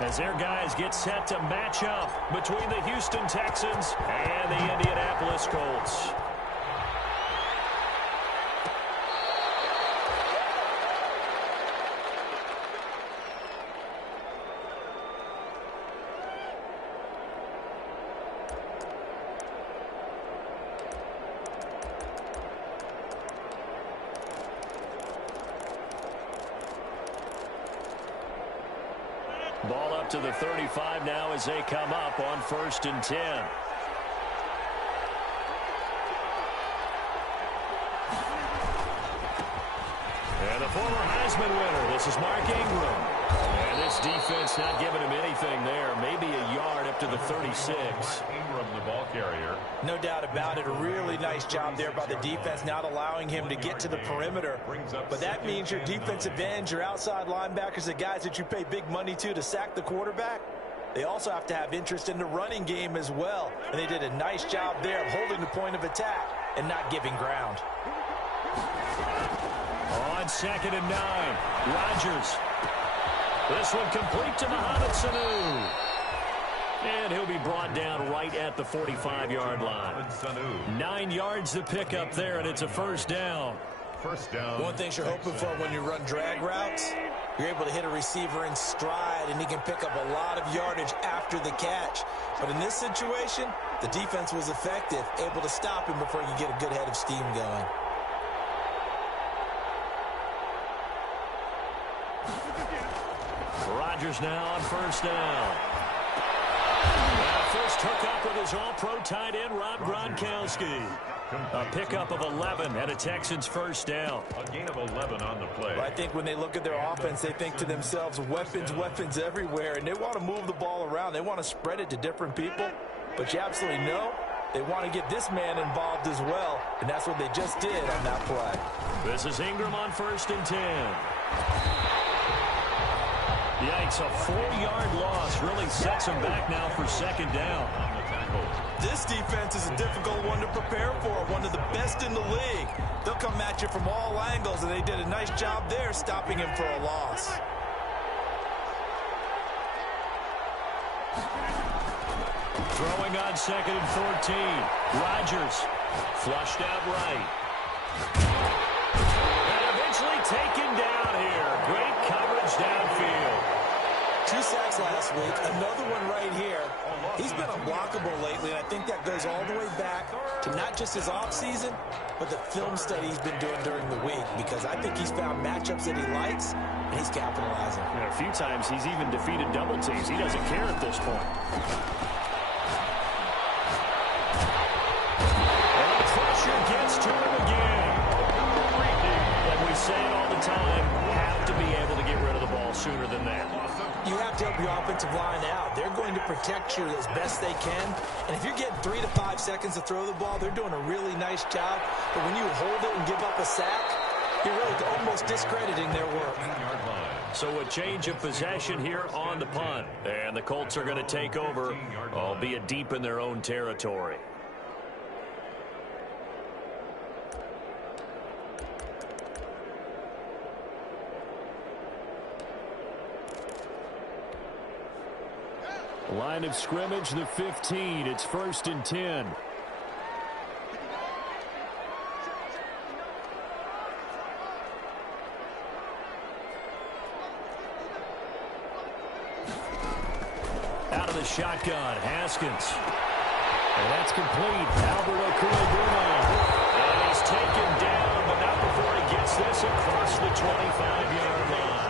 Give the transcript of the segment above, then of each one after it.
as their guys get set to match up between the Houston Texans and the Indianapolis Colts. Ball up to the 35 now as they come up on 1st and 10. And the former Heisman winner, this is Mark Ingram. And this defense not giving him anything there. Maybe a yard up to the 36. Ingram, the ball carrier. No doubt about it. A really nice job there by the defense, not allowing him to get to the perimeter. But that means your defensive ends, your outside linebackers, the guys that you pay big money to sack the quarterback, they also have to have interest in the running game as well. And they did a nice job there of holding the point of attack and not giving ground. On 2nd and 9, Rodgers. This one complete to Mohamed Sanu. And he'll be brought down right at the 45-yard line. 9 yards to pick up there, and it's a 1st down. First down. One thing you're hoping for when you run drag routes, you're able to hit a receiver in stride, and he can pick up a lot of yardage after the catch. But in this situation, the defense was effective, able to stop him before you get a good head of steam going. Rodgers now on 1st down. First hookup with his all-pro tight end, Rob Gronkowski. A pickup of 11 and a Texans 1st down. A gain of 11 on the play. Well, I think when they look at their offense, they think to themselves, weapons, weapons everywhere, and they want to move the ball around. They want to spread it to different people. But you absolutely know they want to get this man involved as well, and that's what they just did on that play. This is Ingram on 1st and 10. Yikes, a 4-yard loss really sets him back now for 2nd down. This defense is a difficult one to prepare for, one of the best in the league. They'll come at you from all angles, and they did a nice job there stopping him for a loss. Throwing on 2nd and 14. Rodgers flushed out right. And eventually taken down here. Great coverage downfield. 2 sacks last week, another one right here. He's been unblockable lately, and I think that goes all the way back to not just his offseason, but the film study he's been doing during the week, because I think he's found matchups that he likes, and he's capitalizing. And a few times he's even defeated double teams. He doesn't care at this point. And the pressure gets to him again. And we say it all the time, have to be able to get rid of the ball sooner than that. You have to help your offensive line out. They're going to protect you as best they can. And if you're getting 3 to 5 seconds to throw the ball, they're doing a really nice job. But when you hold it and give up a sack, you're really almost discrediting their work. So a change of possession here on the punt. And the Colts are going to take over, albeit deep in their own territory. Line of scrimmage, the 15. It's 1st and 10. Out of the shotgun, Haskins. And that's complete. Albert Okuegbuna. And he's taken down, but not before he gets this across the 25-yard line.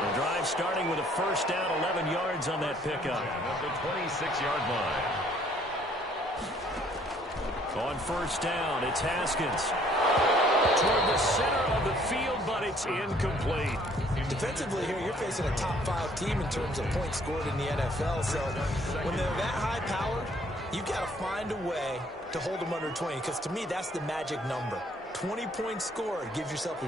The drive starting with a 1st down, 11 yards on that pickup. At the 26-yard line. On 1st down, it's Haskins. Toward the center of the field, but it's incomplete. Defensively here, you're facing a top 5 team in terms of points scored in the NFL. So when they're that high powered, you got to find a way to hold them under 20, because to me, that's the magic number. 20 points scored, you give yourself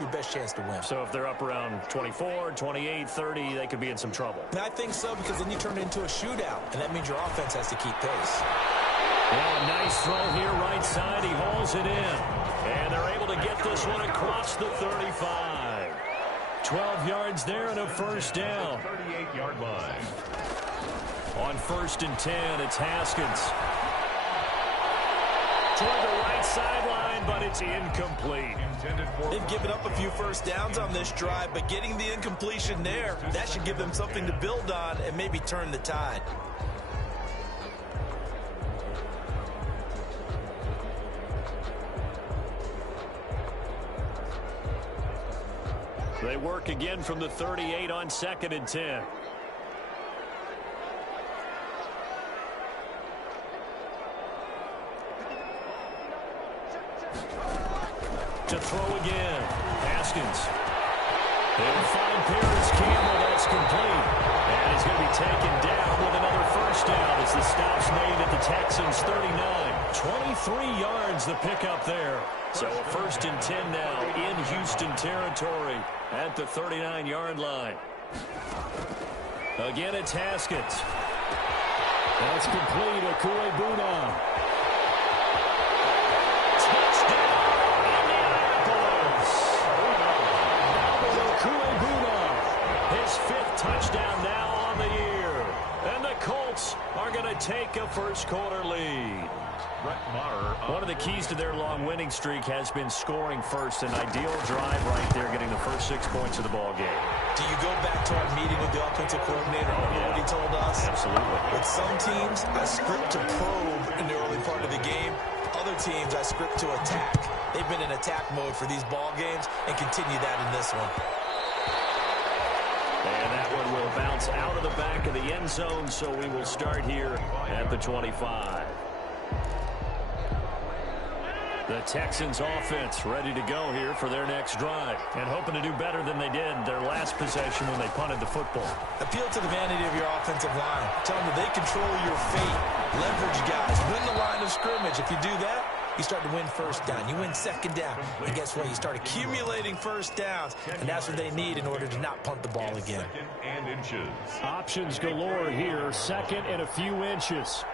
your best chance to win. So if they're up around 24, 28, 30, they could be in some trouble. And I think so, because then you turn it into a shootout, and that means your offense has to keep pace. Well, nice throw here right side. He hauls it in. And they're able to get this one across the 35. 12 yards there and a 1st down. 38-yard On 1st and 10, it's Haskins. Toward the right sideline, but it's incomplete. They've given up a few first downs on this drive, but getting the incompletion there, that should give them something to build on and maybe turn the tide. They work again from the 38 on 2nd and 10. To throw again. Haskins. They'll find Pierce Campbell. That's complete. And he's going to be taken down with another first down as the stop's made at the Texans' 39. 23 yards the pickup there. So a 1st and 10 now in Houston territory at the 39-yard line. Again, it's Haskins. That's complete. Okuegbunam. His 5th touchdown now on the year. And the Colts are going to take a first-quarter lead. One of the keys to their long winning streak has been scoring first. An ideal drive right there, getting the first 6 points of the ball game. Do you go back to our meeting with the offensive coordinator? Remember what he told us? Absolutely. With some teams, I script to probe in the early part of the game. Other teams, I script to attack. They've been in attack mode for these ball games and continue that in this one. And that one will bounce out of the back of the end zone, so we will start here at the 25. The Texans offense ready to go here for their next drive and hoping to do better than they did their last possession when they punted the football. Appeal to the vanity of your offensive line. Tell them that they control your fate. Leverage guys. Win the line of scrimmage. If you do that, you start to win first down. You win second down. And guess what? You start accumulating first downs. And that's what they need in order to not punt the ball again. Options galore here. 2nd and a few inches.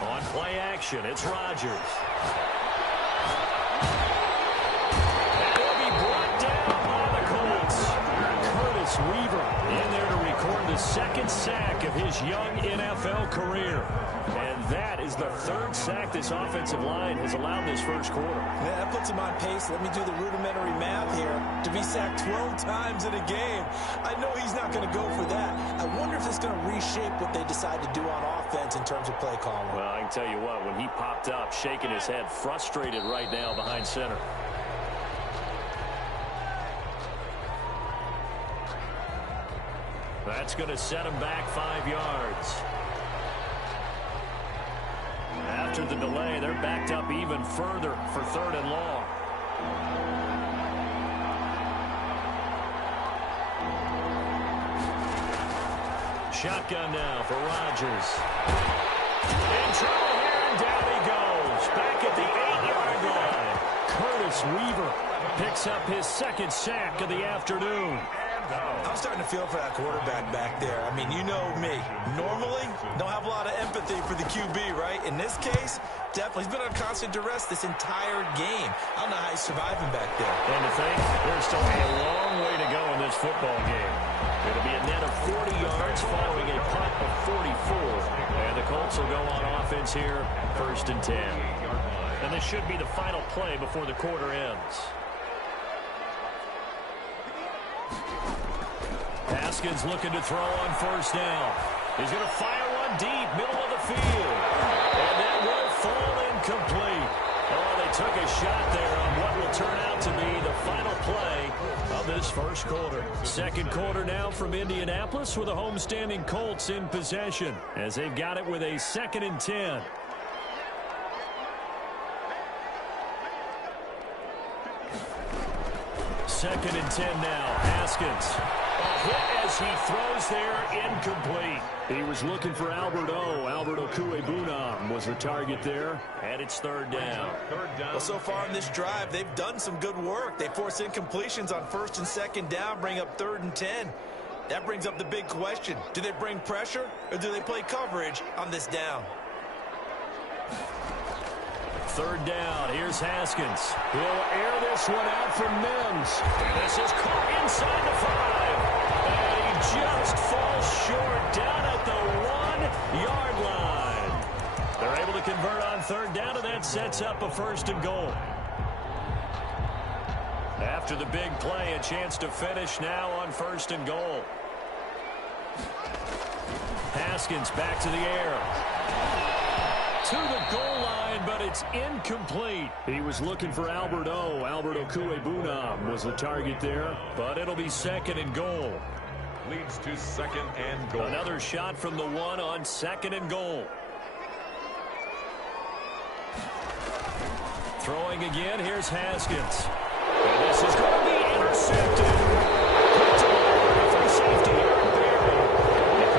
On play action, it's Rodgers. And he'll be brought down by the Colts. Curtis Weaver in there to record the 2nd sack of his young NFL career. And that is the 3rd sack this offensive line has allowed this first quarter. Man, that puts him on pace. Let me do the rudimentary math here. To be sacked 12 times in a game, I know he's not going to go for that. I wonder if it's going to reshape what they decide to do on offense in terms of play calling. Well, I can tell you what, when he popped up, shaking his head, frustrated right now behind center. That's going to set him back 5 yards. After the delay, they're backed up even further for 3rd and long. Shotgun now for Rodgers. In trouble here, and down he goes. Back at the 8-yard line. Curtis Weaver picks up his 2nd sack of the afternoon. I'm starting to feel for that quarterback back there. I mean, you know me. Normally, don't have a lot of empathy for the QB, right? In this case, definitely. He's been on constant duress this entire game. I don't know how he's surviving back there. And to think, there's still a long way to go in this football game. It'll be a net of 40 yards following a punt of 44. And the Colts will go on offense here, 1st and 10. And this should be the final play before the quarter ends. Haskins looking to throw on 1st down. He's going to fire one deep, middle of the field. And that will fall incomplete. Oh, they took a shot there on what will turn out to be the final play of this first quarter. 2nd quarter now from Indianapolis with the homestanding Colts in possession as they've got it with a 2nd and 10. Second and 10 now. Haskins. A hit as he throws there, incomplete. He was looking for Albert Okuegbunam was the target there, and it's 3rd down. Well, so far in this drive, they've done some good work. They force incompletions on 1st and 2nd down, bring up 3rd and 10. That brings up the big question. Do they bring pressure, or do they play coverage on this down? 3rd down. Here's Haskins. He'll air this one out for Mims. This is caught inside the 5. And he just sets up a 1st and goal. After the big play, a chance to finish now on 1st and goal. Haskins back to the air. To the goal line, but it's incomplete. He was looking for Albert Okwuegbunam was the target there, but it'll be 2nd and goal. Leads to 2nd and goal. Another shot from the 1 on 2nd and goal. Throwing again, here's Haskins. And this is going to be intercepted. Put to the for safety here, Barry.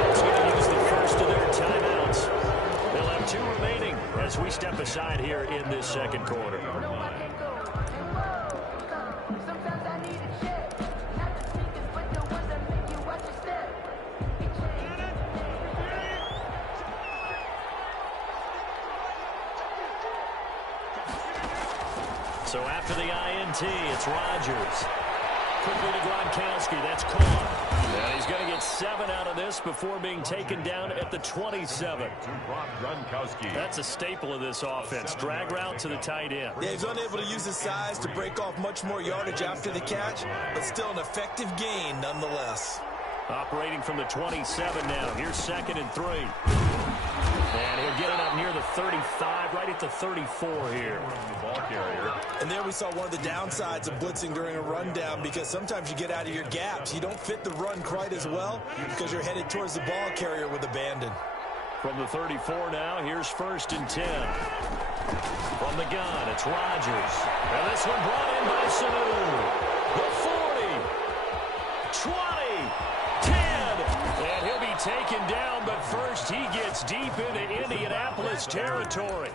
It's going to use the first of their timeouts. They'll have 2 remaining as we step aside here in this 2nd quarter. So after the INT, it's Rodgers. Quickly to Gronkowski. That's caught. And he's going to get 7 out of this before being taken down at the 27. That's a staple of this offense. Drag route to the tight end. Yeah, he's unable to use his size to break off much more yardage after the catch, but still an effective gain nonetheless. Operating from the 27 now. Here's 2nd and 3. And he'll get it up near the 35, right at the 34 here. And there we saw one of the downsides of blitzing during a rundown, because sometimes you get out of your gaps. You don't fit the run quite as well because you're headed towards the ball carrier with abandon. From the 34 now, here's 1st and 10. From the gun, it's Rodgers. And this one brought in by Sanu. The 40, 20, 10. And he'll be taken down, but first he gets deep into Indianapolis territory.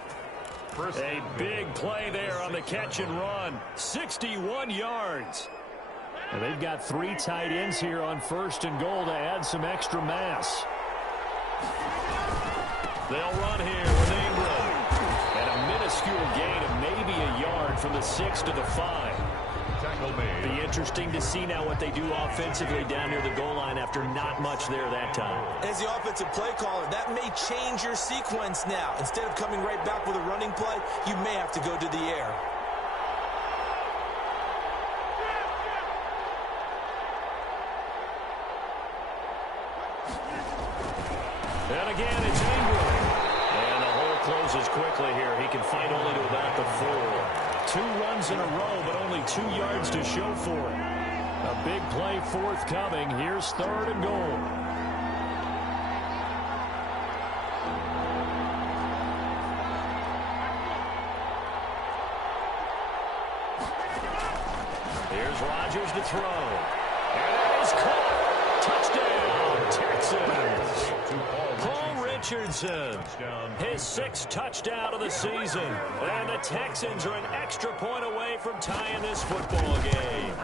A big play there on the catch and run. 61 yards. And they've got 3 tight ends here on 1st and goal to add some extra mass. They'll run here with Ingram. And a minuscule gain of maybe a yard from the 6 to the 5. Be interesting to see now what they do offensively down near the goal line after not much there that time. As the offensive play caller, that may change your sequence now. Instead of coming right back with a running play, you may have to go to the air. And again, it's Ingram. And the hole closes quickly here. He can fight only to about the 4. 2 runs in a row, but only 2 yards to show for it. A big play forthcoming. Here's 3rd and goal. Here's Rodgers to throw. And it is caught. Touchdown, Texans. Paul Richardson, his 6th touchdown of the season. And the Texans are an extra point away from tying this football game.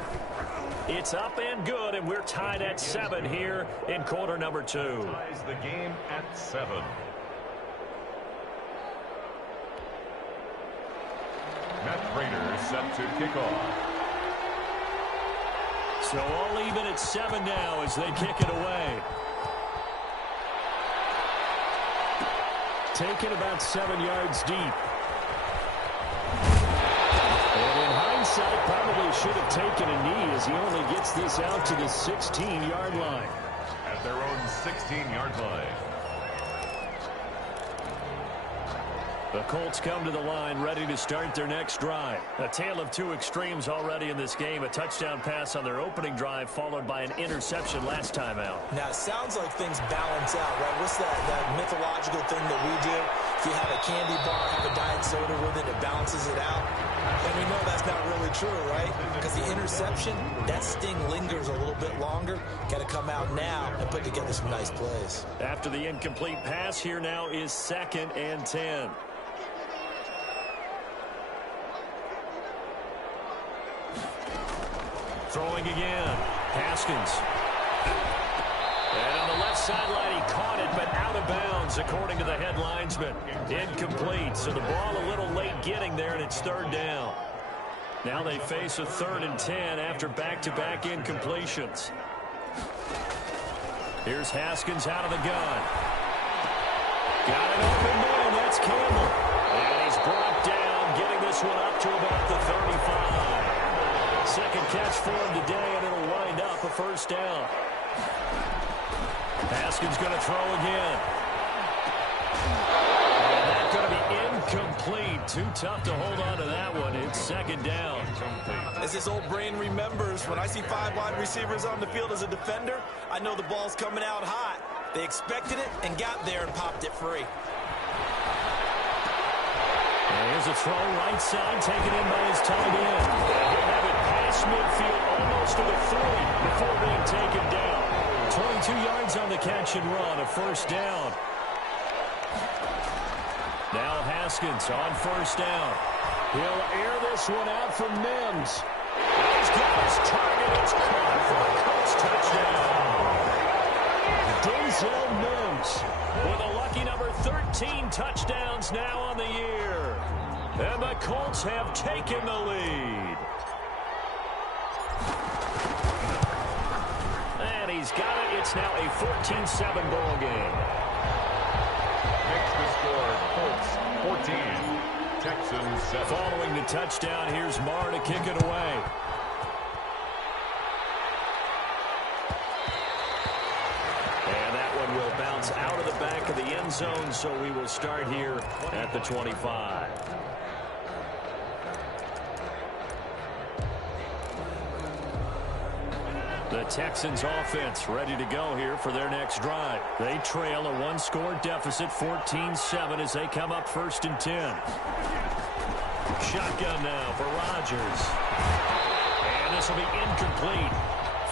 It's up and good, and we're tied at 7 here in quarter number 2. Ties the game at 7. Matt Prater set to kick off. So all even at 7 now as they kick it away. Taken about 7 yards deep. And in hindsight, probably should have taken a knee as he only gets this out to the 16-yard line. At their own 16-yard line. The Colts come to the line ready to start their next drive. A tale of 2 extremes already in this game. A touchdown pass on their opening drive followed by an interception last time out. Now, it sounds like things balance out, right? What's that mythological thing that we do? If you have a candy bar, have a diet soda with it, it balances it out. And we know that's not really true, right? Because the interception, that sting lingers a little bit longer. Got to come out now and put together some nice plays. After the incomplete pass, here now is 2nd and 10. Throwing again. Haskins. And on the left sideline, he caught it, but out of bounds, according to the head linesman. Incomplete, so the ball a little late getting there, and it's 3rd down. Now they face a 3rd and 10 after back-to-back incompletions. Here's Haskins out of the gun. Got an open man, that's Campbell. And he's brought down this one up to about the 35. Second catch for him today, and it'll wind up a first down. Haskins going to throw again. And that's going to be incomplete. Too tough to hold on to that one. It's second down. As his old brain remembers, when I see 5 wide receivers on the field as a defender, I know the ball's coming out hot. They expected it and got there and popped it free. Here's a throw right side, taken in by his tight end. He'll have it past midfield, almost to the 40 before being taken down. 22 yards on the catch and run, a first down. Now Haskins on first down. He'll air this one out for Mims. He's got his target. It's caught for a Colts touchdown. Denzel Mims with a lucky number 13 touchdowns now on the year. And the Colts have taken the lead. And he's got it. It's now a 14-7 ball game. Next to score, Colts 14, Texans 7. Following the touchdown, here's Marr to kick it away. And that one will bounce out of the back of the end zone, so we will start here at the 25. The Texans offense ready to go here for their next drive. They trail a one-score deficit, 14-7, as they come up 1st and 10. Shotgun now for Rodgers. And this will be incomplete.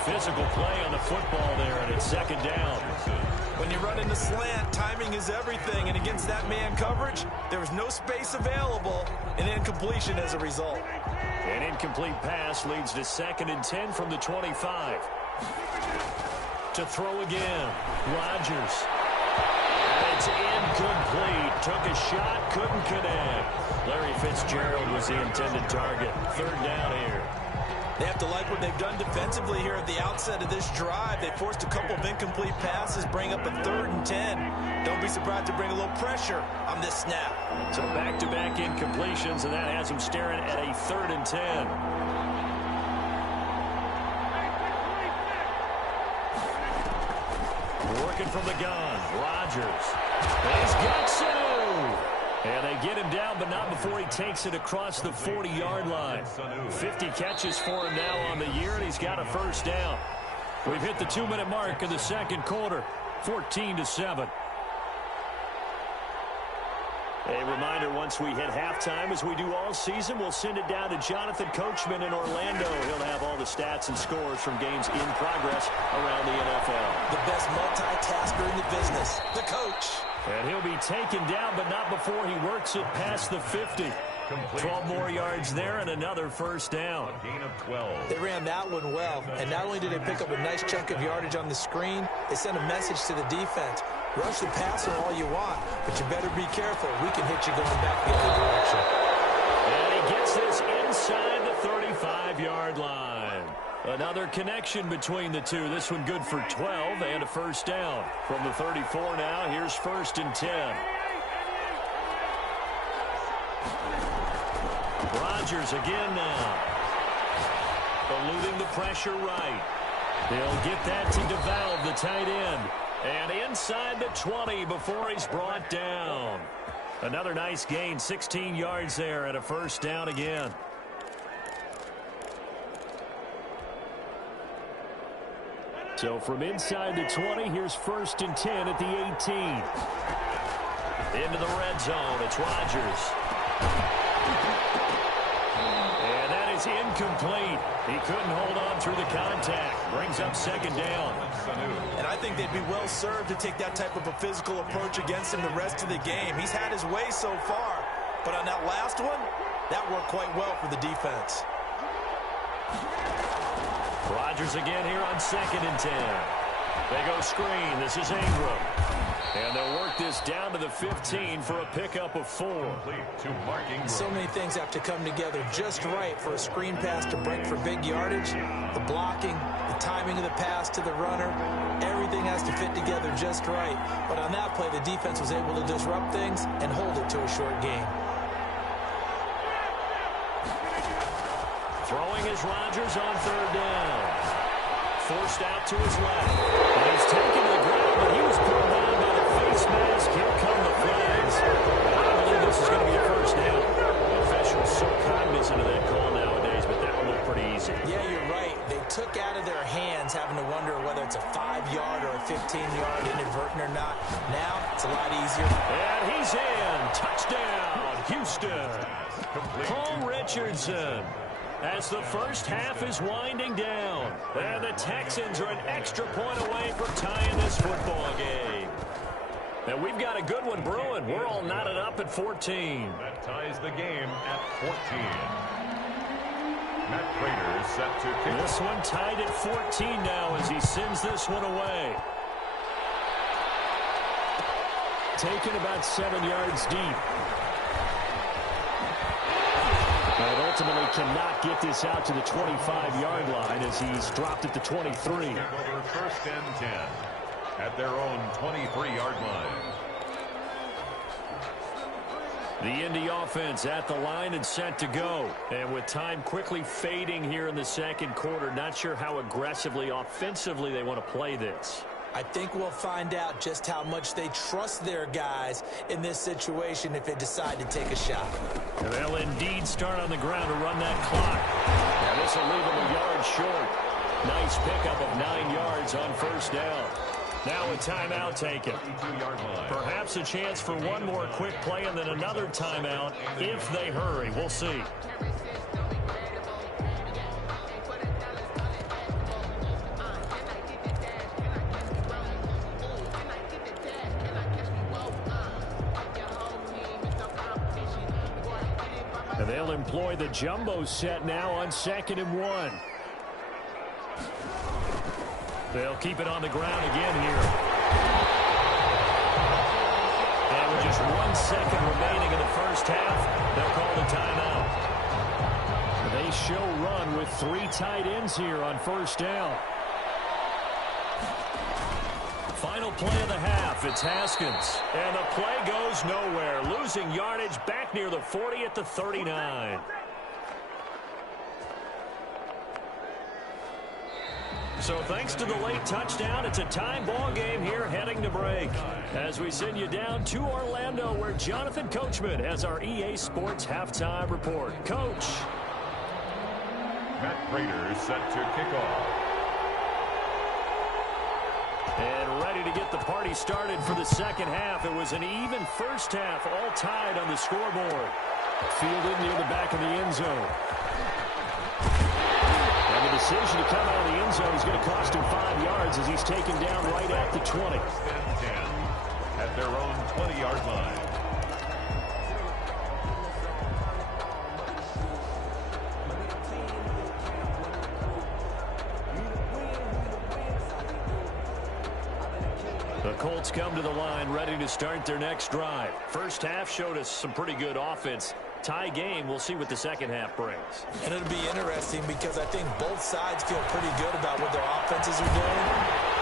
Physical play on the football there, and it's second down. When you run in the slant, timing is everything, and against that man coverage, there was no space available, and incompletion as a result. An incomplete pass leads to 2nd and 10 from the 25. To throw again, Rodgers. And it's incomplete. Took a shot, couldn't connect. Larry Fitzgerald was the intended target. 3rd down here. They have to like what they've done defensively here at the outset of this drive. They forced a couple of incomplete passes, bring up a 3rd and 10. Don't be surprised to bring a little pressure on this snap. So back-to-back incompletions, and that has him staring at a 3rd and 10. Working from the gun, Rodgers. He's got Sanu. And they get him down, but not before he takes it across the 40-yard line. 50 catches for him now on the year, and he's got a first down. We've hit the 2-minute mark of the second quarter, 14-7. A reminder, once we hit halftime, as we do all season, we'll send it down to Jonathan Coachman in Orlando. He'll have all the stats and scores from games in progress around the NFL. The best multitasker in the business, the coach. And he'll be taken down, but not before he works it past the 50. 12 more yards there and another first down. A gain of 12. They ran that one well, and not only did they pick up a nice chunk of yardage on the screen, they sent a message to the defense. Rush the passer all you want, but you better be careful. We can hit you going back the other direction. And he gets this inside the 35-yard line. Another connection between the two. This one good for 12 and a first down. From the 34 now, here's 1st and 10. Rodgers again now. Eluding the pressure right. They'll get that to DeValve, the tight end. And inside the 20 before he's brought down. Another nice gain, 16 yards there and a first down again. So from inside the 20, here's 1st and 10 at the 18. Into the red zone, it's Rodgers. And that is incomplete. He couldn't hold on through the contact. Brings up 2nd down. And I think they'd be well served to take that type of a physical approach against him the rest of the game. He's had his way so far, but on that last one, that worked quite well for the defense. Rodgers again here on 2nd and 10. They go screen. This is Ingram. And they'll work this down to the 15 for a pickup of 4. So many things have to come together just right for a screen pass to break for big yardage. The blocking, the timing of the pass to the runner, everything has to fit together just right. But on that play, the defense was able to disrupt things and hold it to a short gain. Throwing is Rodgers on third down. Forced out to his left. And he's taken to the ground, but he was pulled down by the face mask. Here come the flags. I believe this is going to be a first down. Officials so cognizant of that call nowadays, but that one looked pretty easy. Yeah, you're right. They took out of their hands having to wonder whether it's a 5-yard or a 15-yard inadvertent or not. Now, it's a lot easier. And he's in. Touchdown, Houston. Paul Richardson. As the first half is winding down. And the Texans are an extra point away from tying this football game. And we've got a good one brewing. We're all knotted up at 14. That ties the game at 14. Matt Prater is set to kick. This one tied at 14 now as he sends this one away. Taken about 7 yards deep. And ultimately cannot get this out to the 25-yard line as he's dropped at the 23. Over first and 10 at their own 23-yard line. The Indy offense at the line and set to go. And with time quickly fading here in the second quarter, not sure how aggressively, offensively they want to play this. I think we'll find out just how much they trust their guys in this situation if they decide to take a shot. And they'll indeed start on the ground to run that clock. Now this will leave them a yard short. Nice pickup of 9 yards on first down. Now a timeout taken. Perhaps a chance for one more quick play and then another timeout if they hurry. We'll see. And they'll employ the jumbo set now on 2nd and 1. They'll keep it on the ground again here. And with just 1 second remaining in the first half, they'll call the timeout. They show run with 3 tight ends here on first down. Final play of the half, it's Haskins. And the play goes nowhere. Losing yardage back near the 40 at the 39. So thanks to the late touchdown, it's a tie ball game here heading to break. As we send you down to Orlando where Jonathan Coachman has our EA Sports halftime report. Coach. Matt Prater is set to kick off. And ready to get the party started for the second half. It was an even first half, all tied on the scoreboard. Fielded near the back of the end zone. And the decision to come out of the end zone is going to cost him 5 yards as he's taken down right at the 20. At their own 20-yard line. The Colts come to the line ready to start their next drive. First half showed us some pretty good offense. Tie game, we'll see what the second half brings. And it'll be interesting because I think both sides feel pretty good about what their offenses are doing.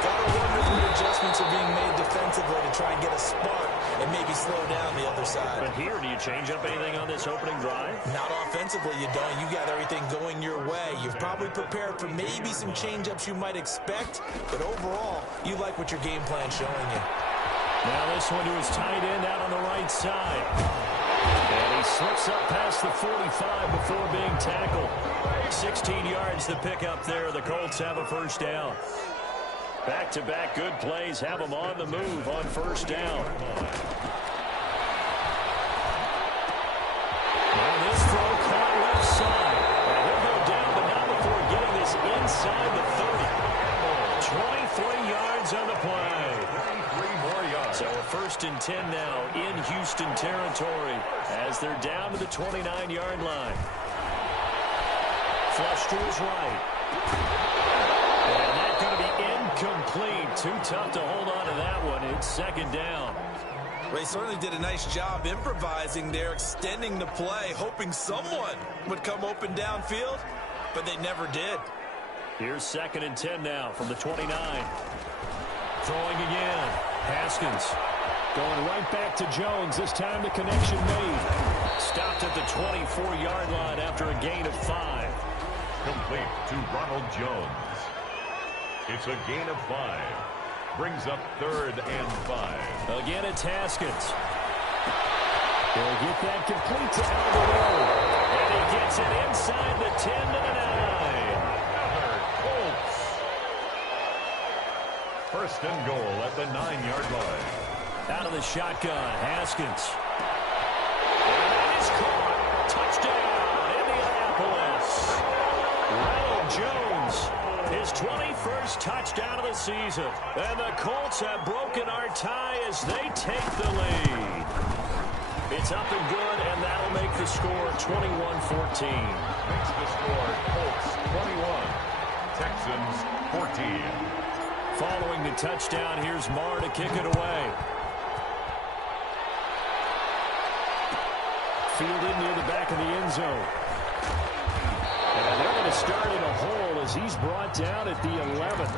Gotta wonder if the adjustments are being made defensively to try and get a spark and maybe slow down the other side. But here, do you change up anything on this opening drive? Not offensively, you don't. You got everything going your way. You've probably prepared for maybe some change-ups you might expect, but overall, you like what your game plan's showing you. Now this one to his tight end out on the right side. And he slips up past the 45 before being tackled. 16 yards to pick up there. The Colts have a first down. Back-to-back good plays have them on the move on first down. Now this throw caught left side. And he'll go down, but not before getting this inside the 30. 23 yards on the play. 3 more yards. So a first and 10 now in Houston territory as they're down to the 29-yard line. Flush to his right. And that's going to be incomplete. Too tough to hold on to that one. It's second down. They certainly did a nice job improvising there, extending the play, hoping someone would come open downfield, but they never did. Here's second and 10 now from the 29. Throwing again. Haskins going right back to Jones. This time the connection made. Stopped at the 24-yard line after a gain of 5. complete to Ronald Jones. It's a gain of 5. Brings up 3rd and 5. Again, it's Haskins. He'll get that complete to Alvarado. And he gets it inside the 10 to the 9. Another Colts. 1st and goal at the 9-yard line. Out of the shotgun, Haskins. And that is caught. Touchdown, Indianapolis. Ronald Jones, his 21st touchdown of the season. And the Colts have broken our tie as they take the lead. It's up and good, and that'll make the score 21-14. Makes the score Colts 21, Texans 14. Following the touchdown, here's Marr to kick it away. Fielded near the back of the end zone. And they're going to start in a hole as he's brought down at the 11.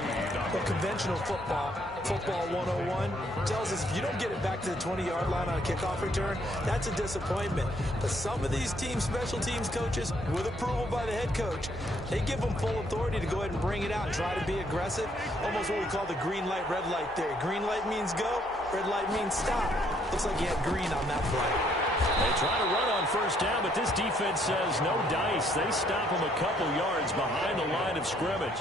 Well, conventional football 101, tells us if you don't get it back to the 20-yard line on a kickoff return, that's a disappointment. But some of these special teams coaches, with approval by the head coach, they give them full authority to go ahead and bring it out and try to be aggressive. Almost what we call the green light, red light theory. Green light means go, red light means stop. Looks like you had green on that play. They try to run on 1st down, but this defense says no dice. They stop him a couple yards behind the line of scrimmage.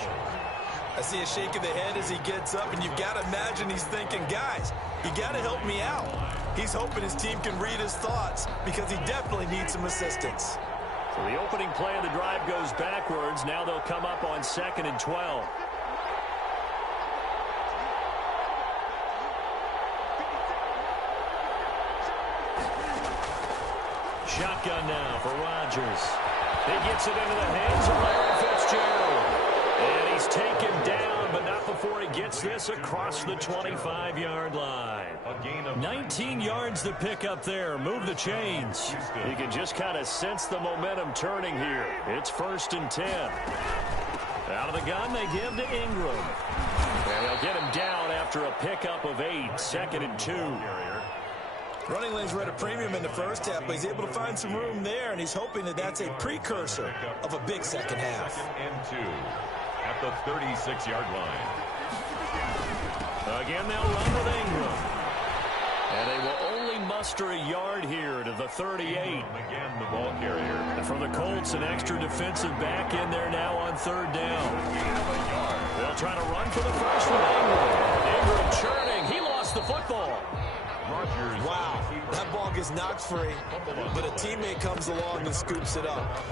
I see a shake of the head as he gets up, and you've got to imagine he's thinking, guys, you got to help me out. He's hoping his team can read his thoughts because he definitely needs some assistance. So the opening play of the drive goes backwards. Now they'll come up on 2nd and 12. Shotgun now for Rodgers. He gets it into the hands of Larry Fitzgerald. And he's taken down, but not before he gets this across the 25-yard line. 19 yards to pick up there. Move the chains. You can just kind of sense the momentum turning here. It's 1st and 10. Out of the gun, they give to Ingram. And they'll get him down after a pickup of 8. 2nd and 2. Running lanes were at a premium in the first half, but he's able to find some room there, and he's hoping that that's a precursor of a big second half. 2nd and 2 at the 36-yard line. Again, they'll run with Ingram. And they will only muster a yard here to the 38. Again, the ball carrier. And for the Colts, an extra defensive back in there now on 3rd down. They'll try to run for the first one. Ingram churning. He lost the football. Rodgers. Wow, that ball gets knocked free, but a teammate comes along and scoops it up.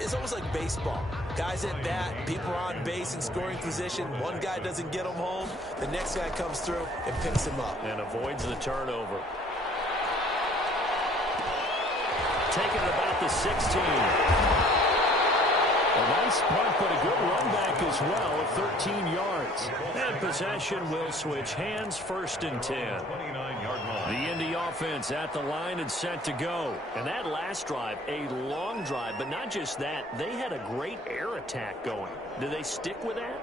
It's almost like baseball. Guys at bat, people are on base in scoring position. One guy doesn't get him home, the next guy comes through and picks him up. And avoids the turnover. Taken about the 16. A nice punt, but a good run back as well of 13 yards. And possession will switch hands, 1st and 10. 29-yard line. The Indy offense at the line and set to go. And that last drive, a long drive, but not just that. They had a great air attack going. Do they stick with that?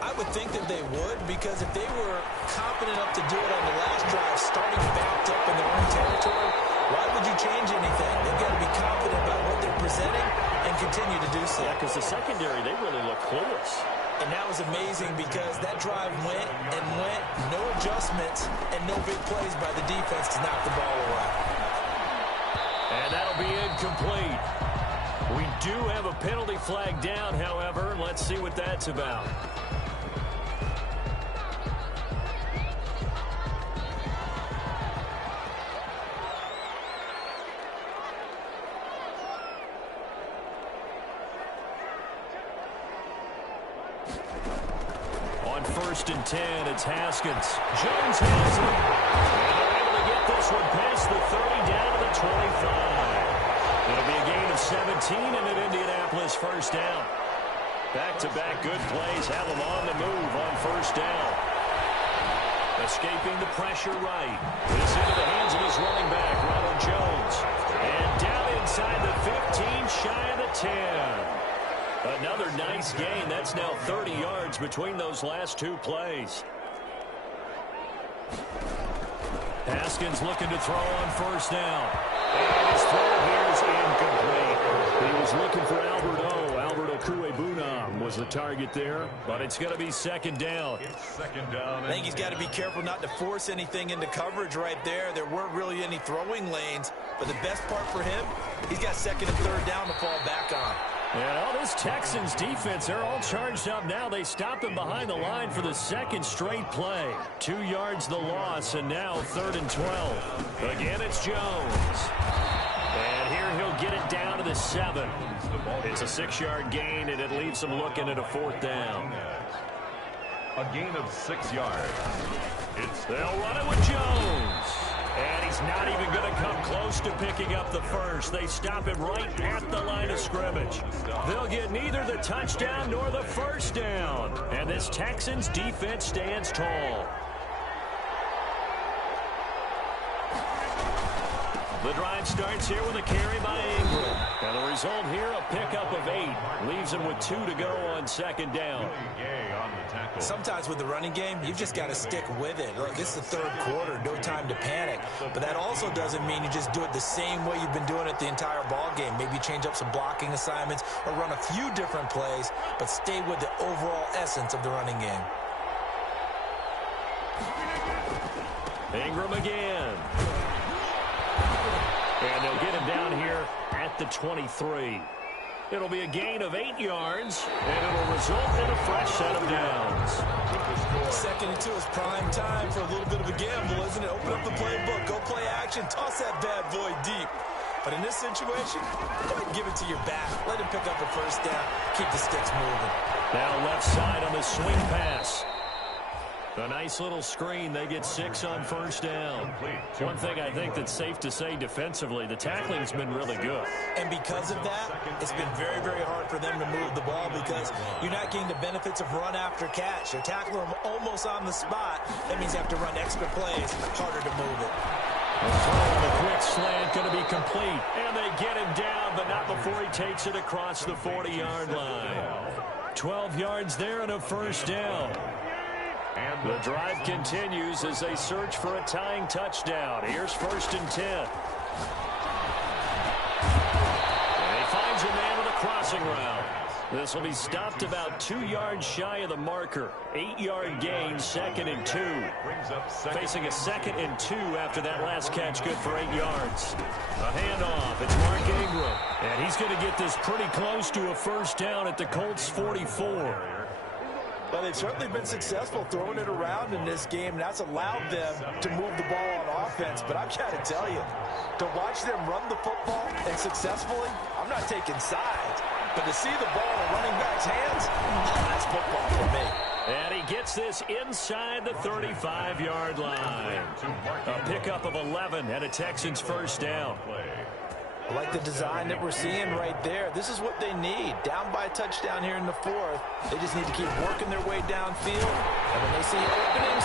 I would think that they would, because if they were confident enough to do it on the last drive, starting backed up in their own territory, why would you change anything? They've got to be confident about what they're presenting and continue to do so. Yeah, because the secondary, they really look clueless. And that was amazing because that drive went and went, no adjustments, and no big plays by the defense to knock the ball away. And that'll be incomplete. We do have a penalty flag down, however. Let's see what that's about. On 1st and 10, it's Haskins. Jones has it. And they're able to get this one past the 30 down to the 25. It'll be a gain of 17 and an Indianapolis 1st down. Back-to-back good plays have them on the move on 1st down. Escaping the pressure right. This into the hands of his running back, Ronald Jones. And down inside the 15, shy of the 10. Another nice gain. That's now 30 yards between those last 2 plays. Haskins looking to throw on 1st down. And his throw here is incomplete. He was looking for Alberto. Okuebunam was the target there, but it's going to be second down. It's second down. I think he's got to be careful not to force anything into coverage right there. There weren't really any throwing lanes, but the best part for him, he's got second and third down to fall back on. And all this Texans defense, they're all charged up now. They stopped him behind the line for the second straight play. 2 yards the loss, and now 3rd and 12. Again, it's Jones. And here he'll get it down to the 7. It's a 6-yard gain, and it leaves him looking at a 4th down. A gain of 6 yards. They'll run it with Jones. And he's not even going to come close to picking up the first. They stop him right at the line of scrimmage. They'll get neither the touchdown nor the first down. And this Texans defense stands tall. The drive starts here with a carry by Ingram. And the result here, a pickup of 8. Leaves him with 2 to go on second down. Sometimes with the running game, you've just got to stick with it. Look, it's the 3rd quarter, no time to panic. But that also doesn't mean you just do it the same way you've been doing it the entire ball game. Maybe change up some blocking assignments or run a few different plays, but stay with the overall essence of the running game. Ingram again. And they'll get him down here at the 23. It'll be a gain of 8 yards, and it'll result in a fresh set of downs. 2nd and 2 is prime time for a little bit of a gamble, isn't it? Open up the playbook, go play action, toss that bad boy deep. But in this situation, go ahead and give it to your back. Let him pick up a first down. Keep the sticks moving. Now left side on the swing pass. A nice little screen. They get 6 on first down. One thing I think that's safe to say defensively, the tackling's been really good. And because of that, it's been very, very hard for them to move the ball because you're not getting the benefits of run after catch. You're tackling them almost on the spot. That means you have to run extra plays, harder to move it. The quick slant going to be complete. And they get him down, but not before he takes it across the 40-yard line. 12 yards there and a first down. And the drive continues as they search for a tying touchdown. Here's 1st and 10. And he finds a man with a crossing route. This will be stopped about 2 yards shy of the marker. 8-yard gain, 2nd and 2. Facing a 2nd and 2 after that last catch, good for 8 yards. A handoff, it's Mark Ingram. And he's going to get this pretty close to a first down at the Colts 44. Well, they've certainly been successful throwing it around in this game, and that's allowed them to move the ball on offense. But I've got to tell you, to watch them run the football and successfully, I'm not taking sides. But to see the ball in a running back's hands, that's football for me. And he gets this inside the 35-yard line. A pickup of 11 and a Texans first down. I like the design that we're seeing right there. This is what they need. Down by a touchdown here in the 4th. They just need to keep working their way downfield. And when they see openings,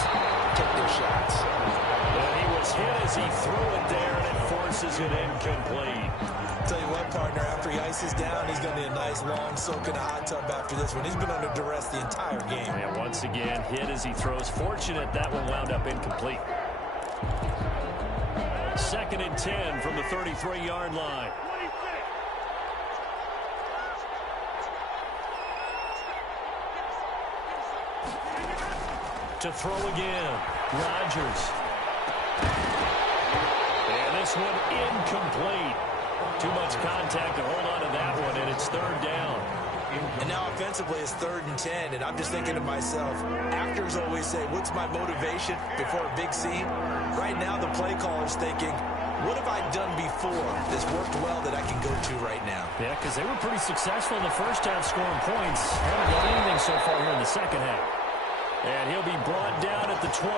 take their shots. And he was hit as he threw it there, and it forces it incomplete. Tell you what, partner, after he ices down, he's going to need a nice long soak in a hot tub after this one. He's been under duress the entire game. And once again, hit as he throws. Fortunate that one wound up incomplete. 2nd and 10 from the 33-yard line. To throw again, Rodgers. And this one incomplete. Too much contact to hold on to that one, and it's 3rd down. And now offensively it's 3rd and 10, and I'm just thinking to myself, actors always say, what's my motivation before a big scene? Right now the play caller's thinking, what have I done before that's worked well that I can go to right now? Yeah, because they were pretty successful in the first half scoring points. Haven't done anything so far here in the second half. And he'll be brought down at the 28,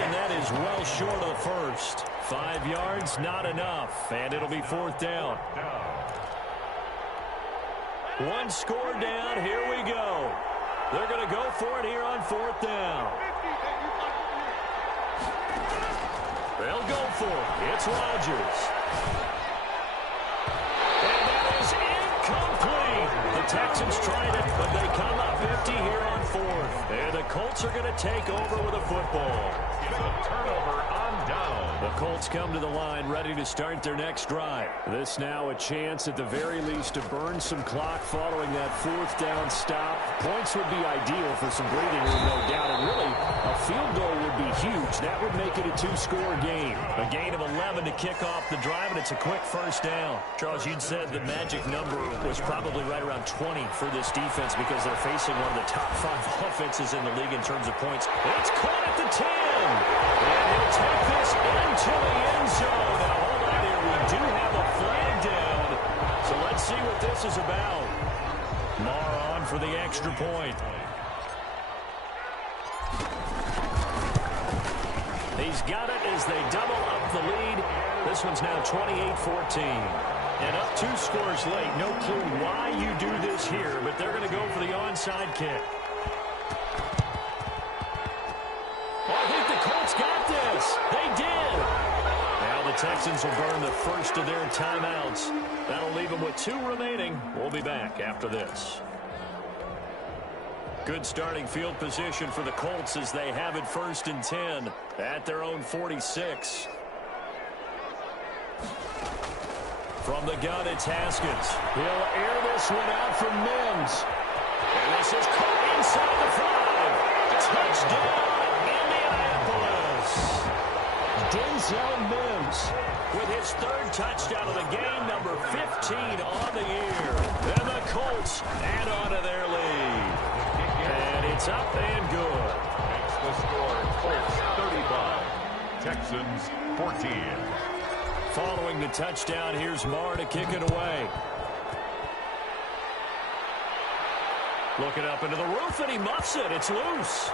and that is well short of the first. 5 yards, not enough, and it'll be 4th down. One score down, here we go. They're going to go for it here on 4th down. They'll go for it. It's Rodgers. And that is incomplete. The Texans tried it, but they come up empty here on 4th. And the Colts are going to take over with a football. It's a turnover on down. The Colts come to the line ready to start their next drive. This now a chance at the very least to burn some clock following that fourth down stop. Points would be ideal for some breathing room, no doubt. And really, a field goal would be huge. That would make it a two-score game. A gain of 11 to kick off the drive, and it's a quick first down. Charles, you'd said the magic number was probably right around 20 for this defense because they're facing one of the top 5 offenses in the league in terms of points. It's caught at the 10. And he'll take this into the end zone. Now, hold on here. We do have a flag down. So let's see what this is about. Marr on for the extra point. He's got it as they double up the lead. This one's now 28-14. And up 2 scores late. No clue why you do this here, but they're going to go for the onside kick. I think the Colts got this. They did. Now the Texans will burn the first of their timeouts. That'll leave them with 2 remaining. We'll be back after this. Good starting field position for the Colts as they have it 1st and 10 at their own 46. From the gun, it's Haskins. He'll air this one out from Mims. And this is caught inside the 5. Touchdown, Indianapolis. Denzel Mims with his 3rd touchdown of the game, number 15 on the year. And the Colts add on to their lead. And it's up and good. Makes the score Colts 35, Texans 14. Following the touchdown, here's Marr to kick it away. Looking up into the roof, and he muffs it. It's loose.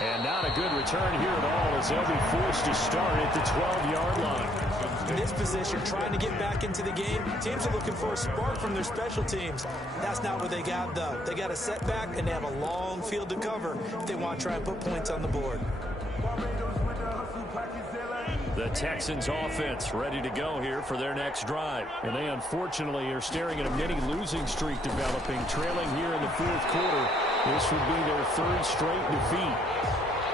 And not a good return here at all as they'll be forced to start at the 12-yard line. In this position, trying to get back into the game, teams are looking for a spark from their special teams. That's not what they got, though. They got a setback, and they have a long field to cover if they want to try and put points on the board. The Texans offense ready to go here for their next drive. And they unfortunately are staring at a mini losing streak developing, trailing here in the 4th quarter. This would be their 3rd straight defeat.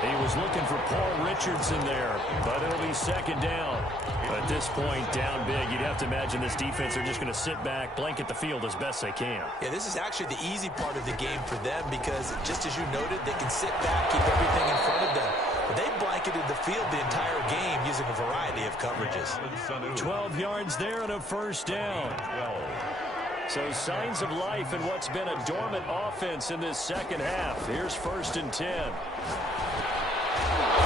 He was looking for Paul Richardson there, but it'll be 2nd down. At this point, down big, you'd have to imagine this defense are just going to sit back, blanket the field as best they can. Yeah, this is actually the easy part of the game for them because, just as you noted, they can sit back, keep everything in front of them. But they blanketed the field the entire game using a variety of coverages. 12 yards there and a 1st down. So signs of life in what's been a dormant offense in this 2nd half. Here's 1st and 10.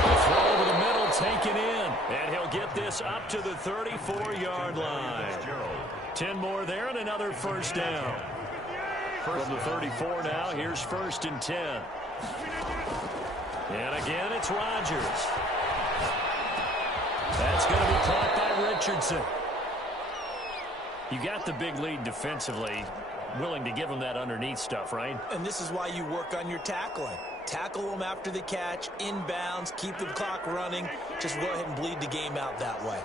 The throw over the middle taken in. And he'll get this up to the 34-yard line. 10 more there and another 1st down. From the 34 now, here's 1st and 10. And again, it's Rodgers. That's going to be caught by Richardson. You got the big lead defensively, willing to give them that underneath stuff, right? And this is why you work on your tackling. Tackle them after the catch, inbounds, keep the clock running. Just go ahead and bleed the game out that way.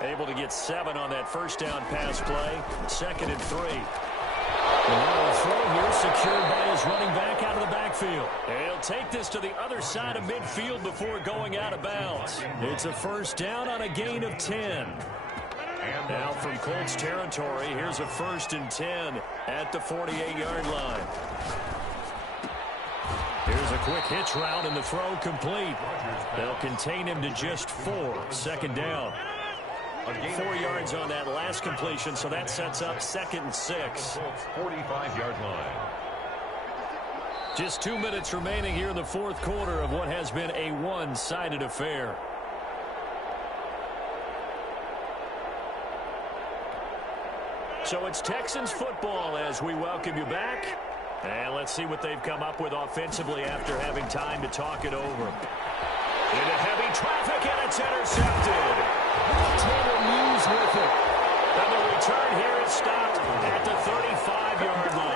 Able to get 7 on that 1st down pass play. 2nd and 3. And now a throw here secured by his running back out of the backfield. And he'll take this to the other side of midfield before going out of bounds. It's a 1st down on a gain of 10. Now from Colts territory, here's a 1st and 10 at the 48-yard line. Here's a quick hitch route and the throw complete. They'll contain him to just 4. 2nd down. 4 yards on that last completion, so that sets up 2nd and 6. 45-yard line. Just 2 minutes remaining here in the 4th quarter of what has been a one-sided affair. So it's Texans football as we welcome you back. And let's see what they've come up with offensively after having time to talk it over. Into heavy traffic, and it's intercepted. Taylor Muse with it. And the return here is stopped at the 35-yard line.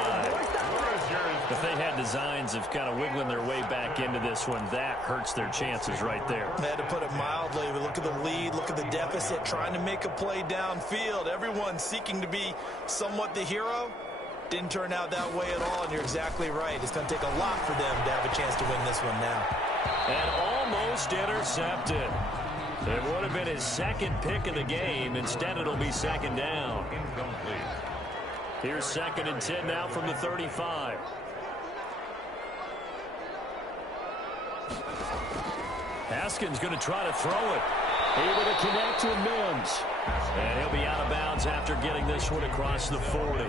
If they had designs of kind of wiggling their way back into this one, that hurts their chances right there. They had to put it mildly, but look at the lead, look at the deficit, trying to make a play downfield. Everyone seeking to be somewhat the hero. Didn't turn out that way at all, and you're exactly right. It's going to take a lot for them to have a chance to win this one now. And almost intercepted. It would have been his second pick of the game. Instead, it'll be second down. Incomplete. Here's 2nd and 10 now from the 35. Haskins going to try to throw it. Able to connect to Mims. And he'll be out of bounds after getting this one across the 40.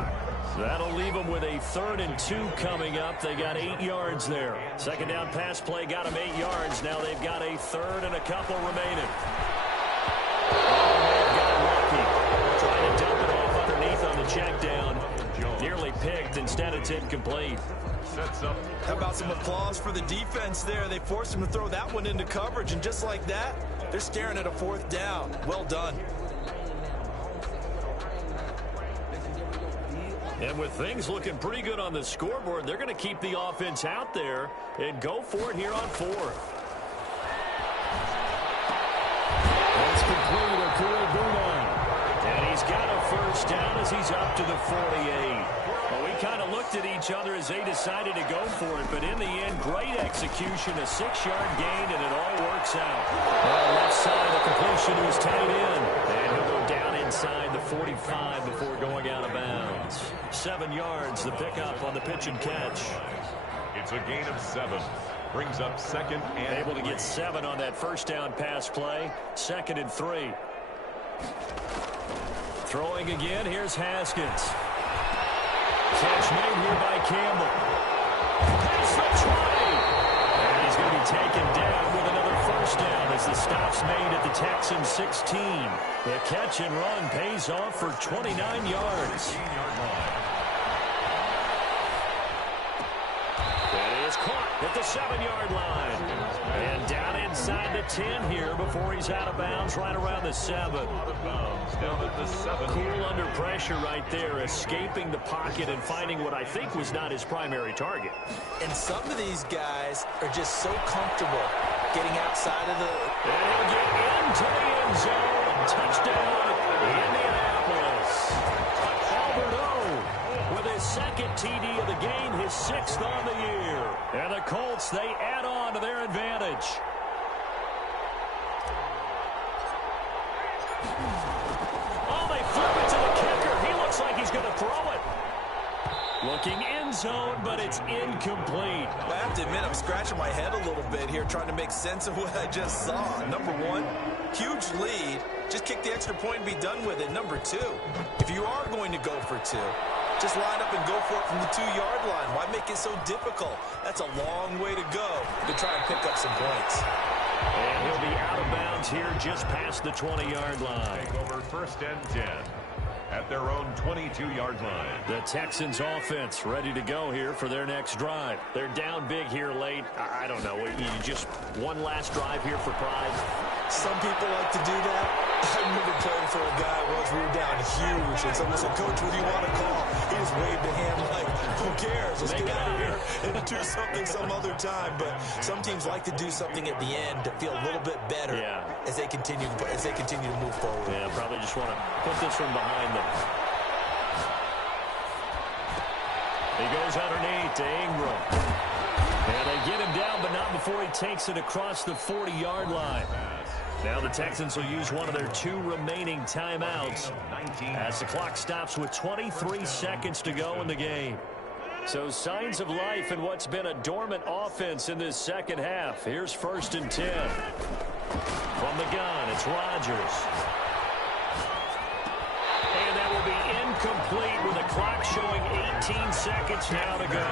That'll leave them with a 3rd and 2 coming up. They got 8 yards there. Second down pass play got them 8 yards. Now they've got a 3rd and a couple remaining. They've got lucky. Trying to dump it off underneath on the check down. Nearly picked. Instead, it's incomplete. Sets up. How about some applause for the defense there? They forced him to throw that one into coverage, and just like that, they're staring at a 4th down. Well done. And with things looking pretty good on the scoreboard, they're going to keep the offense out there and go for it here on 4th. That's complete. And he's got a 1st down as he's up to the 48. Well, we kind of looked at each other as they decided to go for it, but in the end, great execution, a 6-yard gain, and it all works out. Left side, the completion to his tight end. And he'll go down inside the 45 before going out of bounds. 7 yards, the pickup on the pitch and catch. It's a gain of 7. Brings up 2nd and able to get 7 on that 1st down pass play. 2nd and 3. Throwing again, here's Haskins. Catch made here by Campbell. That's the 20. And he's going to be taken down with another 1st down as the stop's made at the Texans 16. The catch and run pays off for 29 yards. That is caught at the 7-yard line. And down inside the 10 here before he's out of bounds right around the 7. Down at the 7. Cool under pressure right there, escaping the pocket and finding what I think was not his primary target. And some of these guys are just so comfortable getting outside of the... And he'll get into the end zone. Touchdown, Indianapolis. Alberto with his 2nd TD of the game, his 6th on the year. And the Colts, they add on to their advantage. Oh, they flip it to the kicker. He looks like he's going to throw it. Looking end zone, but it's incomplete. I have to admit, I'm scratching my head a little bit here trying to make sense of what I just saw. Number 1, huge lead. Just kick the extra point and be done with it. Number 2, if you are going to go for 2, just line up and go for it from the 2-yard line. Why make it so difficult? That's a long way to go to try and pick up some points. And he'll be out of bounds here just past the 20-yard line. Over 1st and 10 at their own 22-yard line. The Texans offense ready to go here for their next drive. They're down big here late. I don't know. You just one last drive here for pride. Some people like to do that. I remember playing for a guy once. We were down huge, and someone said, "Coach, what do you want to call?" He just waved a hand like, "Who cares? Let's get out of here and do something some other time." But some teams like to do something at the end to feel a little bit better as they continue to move forward. Yeah, probably just want to put this one behind them. He goes underneath to Ingram. And they get him down, but not before he takes it across the 40-yard line. Now the Texans will use one of their 2 remaining timeouts as the clock stops with 23 seconds to go in the game. So signs of life in what's been a dormant offense in this second half. Here's 1st and 10. From the gun, it's Rodgers. And that will be incomplete with the clock showing 18 seconds now to go.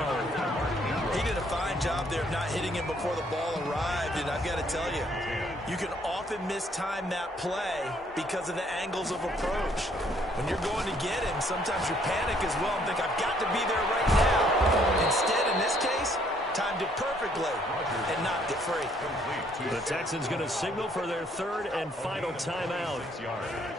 He did a fine job there of not hitting him before the ball arrived, and I've got to tell you, you can often mistime that play because of the angles of approach. When you're going to get him, sometimes you panic as well and think, I've got to be there right now. Instead, in this case, timed it perfectly and knocked it free. The Texans going to signal for their 3rd and final timeout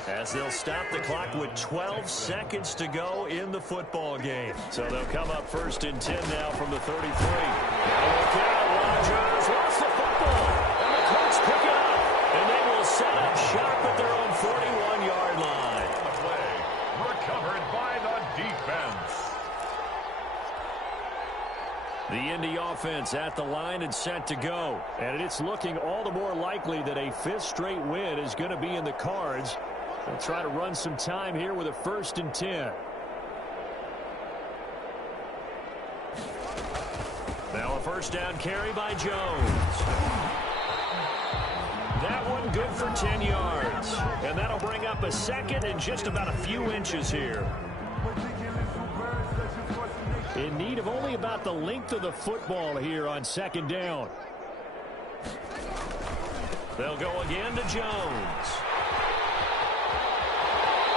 as they'll stop the clock with 12 seconds to go in the football game. So they'll come up 1st and 10 now from the 33. Now look out, Rodgers lost the football, and the Colts pick it up, and they will set up shop at their own 41-yard line. The play recovered by the defense. The Indy offense is at the line and set to go. And it's looking all the more likely that a fifth straight win is going to be in the cards. They'll try to run some time here with a 1st and 10. Now a first down carry by Jones. That one good for 10 yards. And that'll bring up a 2nd and just about a few inches here. In need of only about the length of the football here on 2nd down. They'll go again to Jones.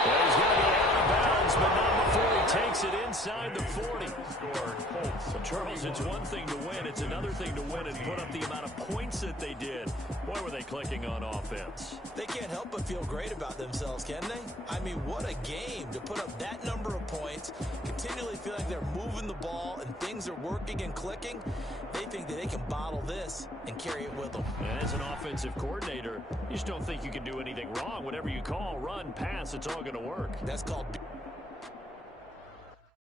Well, he's going to be out of bounds, but not before he takes it inside the 40. So, Charles, it's one thing to win. It's another thing to win and put up the amount of points that they did. Boy, were they clicking on offense. They can't help but feel great about themselves, can they? I mean, what a game to put up that number of points, continually feel like they're moving the ball and things are working and clicking. They think that they can bottle this and carry it with them. And as an offensive coordinator, you just don't think you can do anything wrong. Whatever you call, run, pass, it's all going to work. That's called